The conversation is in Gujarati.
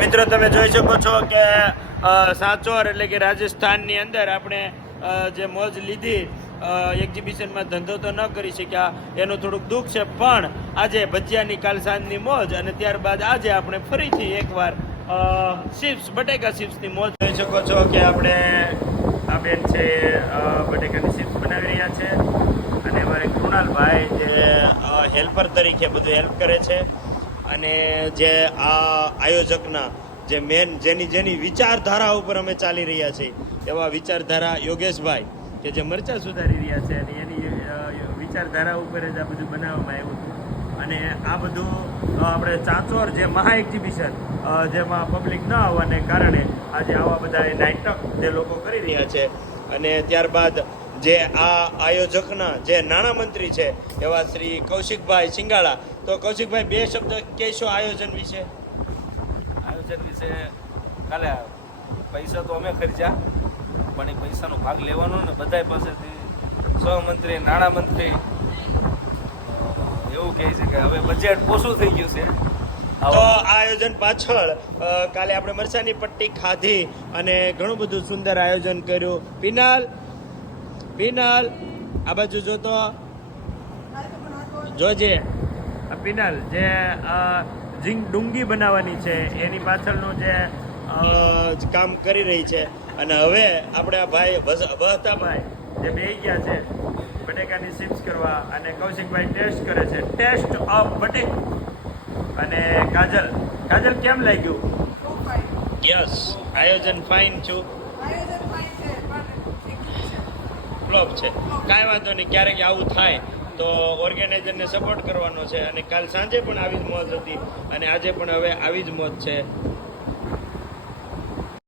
મિત્રો તમે જોઈ શકો છો કે સાચોર એટલે કે રાજસ્થાનની અંદર આપણે જે મોજ લીધી એક્ઝિબિશનમાં ધંધો તો ન કરી શક્યા એનું થોડુંક દુઃખ છે, પણ આજે ભજીયાની કાલ સાંજની મોજ અને ત્યારબાદ આજે આપણે ફરીથી એકવાર ચિપ્સ બટેકા ચિપ્સની મોજ જોઈ શકો છો કે આપણે આ બેન છે બટેકાની ચિપ્સ બનાવી રહ્યા છે અને અમારે કૃણાલભાઈ જે હેલ્પર તરીકે બધું હેલ્પ કરે છે અને જે આ આયોજકના જે મેન જેની વિચારધારા ઉપર અમે ચાલી રહ્યા છીએ એવા વિચારધારા યોગેશભાઈ કે જે મરચાં સુધારી રહ્યા છે અને એની વિચારધારા ઉપર જ આ બધું બનાવવામાં આવ્યું હતું અને આ બધું આપણે ચાંચોર જે મહા એક્ઝિબિશન જેમાં પબ્લિક ન આવવાને કારણે આજે આવા બધા નાટક જે લોકો કરી રહ્યા છે અને ત્યારબાદ જે આ આયોજકના જે નાણામંત્રી છે એવા શ્રી કૌશિકભાઈ સિંગાળા. તો કૌશિકભાઈ, બે શબ્દ કહેશો આયોજન વિશે? આયોજન વિશે કાલે પૈસા તો અમે ખર્ચ્યા, પણ એ પૈસાનો ભાગ લેવાનો ને બધા પાસેથી સહમંત્રી નાણામંત્રી એવું કહે છે કે હવે બજેટ ઓછું થઈ ગયું છે. તો આ આયોજન પાછળ કાલે આપણે મરચાની પટ્ટી ખાધી અને ઘણું બધું સુંદર આયોજન કર્યું. પિનાલ આ બાજુ જોતો જોજે. પિનાલ જે ડુંગી બનાવવાની છે એની પાછળનું જે કામ કરી રહી છે અને હવે આપણે આ ભાઈ વહતાભાઈ જે બેસી ગયા છે બટેકાની ચિપ્સ કરવા અને કૌશિકભાઈ ટેસ્ટ કરે છે. ટેસ્ટ ઓફ બટેક. અને કાજલ કેમ લાગ્યું? યસ, આયોજન ફાઇન છું. ફ્લોપ છે, કાંઈ વાંધો નહીં, ક્યારેક આવું થાય તો ઓર્ગેનાઇઝરને સપોર્ટ કરવાનો છે અને કાલ સાંજે પણ આવી જ મોજ હતી અને આજે પણ હવે આવી જ મોજ છે.